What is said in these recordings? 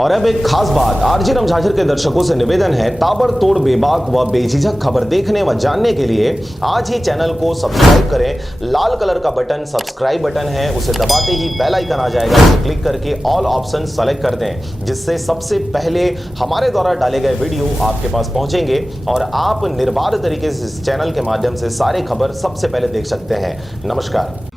और अब एक खास बात, आरजे रमझाझर के दर्शकों से निवेदन है, ताबड़तोड़ बेबाक व बेझिझक खबर देखने व जानने के लिए आज ही चैनल को सब्सक्राइब करें। लाल कलर का बटन सब्सक्राइब बटन है, उसे दबाते ही बेल आइकन आ जाएगा, उसे क्लिक करके ऑल ऑप्शन सेलेक्ट कर दें, जिससे सबसे पहले हमारे द्वारा डाले गए वीडियो आपके पास पहुंचेंगे और आप निर्बाध तरीके से इस चैनल के माध्यम से सारे खबर सबसे पहले देख सकते हैं। नमस्कार।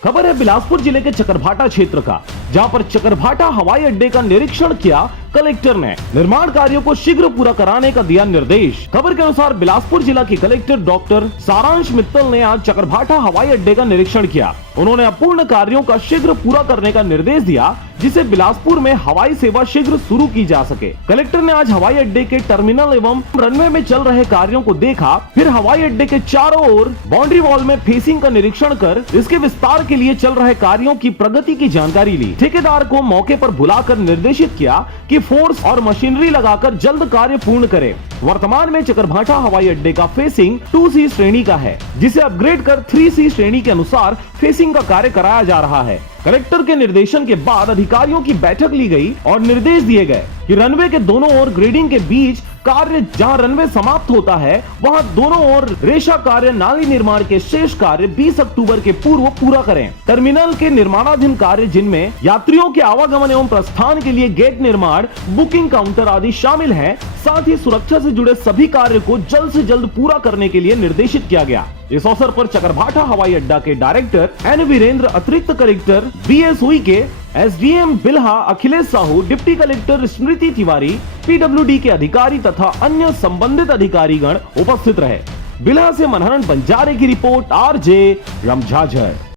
खबर है बिलासपुर जिले के चकरभाटा क्षेत्र का, जहां पर चकरभाटा हवाई अड्डे का निरीक्षण किया कलेक्टर ने। निर्माण कार्यों को शीघ्र पूरा कराने का दिया निर्देश। खबर के अनुसार बिलासपुर जिला की कलेक्टर डॉक्टर सारांश मित्तल ने आज चकरभाटा हवाई अड्डे का निरीक्षण किया। उन्होंने अपूर्ण कार्यों का शीघ्र पूरा करने का निर्देश दिया, जिसे बिलासपुर में हवाई सेवा शीघ्र शुरू की जा सके। कलेक्टर ने आज हवाई अड्डे के टर्मिनल एवं रनवे में चल रहे कार्यों को देखा, फिर हवाई अड्डे के चारों ओर बाउंड्री वॉल में फेसिंग का निरीक्षण कर इसके विस्तार के लिए चल रहे कार्यों की प्रगति की जानकारी ली। ठेकेदार को मौके पर बुलाकर निर्देशित किया कि फोर्स और मशीनरी लगाकर जल्द कार्य पूर्ण करे। वर्तमान में चकरभाटा हवाई अड्डे का फेसिंग 2C श्रेणी का है, जिसे अपग्रेड कर 3C श्रेणी के अनुसार फेसिंग का कार्य कराया जा रहा है। कलेक्टर के निर्देशन के बाद अधिकारियों की बैठक ली गई और निर्देश दिए गए कि रनवे के दोनों ओर ग्रेडिंग के बीच कार्य, जहां रनवे समाप्त होता है वहां दोनों ओर रेशा कार्य, नाली निर्माण के शेष कार्य 20 अक्टूबर के पूर्व पूरा करें। टर्मिनल के निर्माणाधीन कार्य, जिनमें यात्रियों के आवागमन एवं प्रस्थान के लिए गेट निर्माण, बुकिंग काउंटर आदि शामिल है, साथ ही सुरक्षा से जुड़े सभी कार्य को जल्द से जल्द पूरा करने के लिए निर्देशित किया गया। इस अवसर पर चकरभाटा हवाई अड्डा के डायरेक्टर एन वीरेंद्र, अतिरिक्त collector BS Uike, SDM Bilha Akhilesh Sahu, deputy collector Smriti Tiwari, PWD के अधिकारी तथा अन्य संबंधित अधिकारीगण उपस्थित रहे। बिल्हा से मनहरन बंजारे की रिपोर्ट, RJ रमझाझर।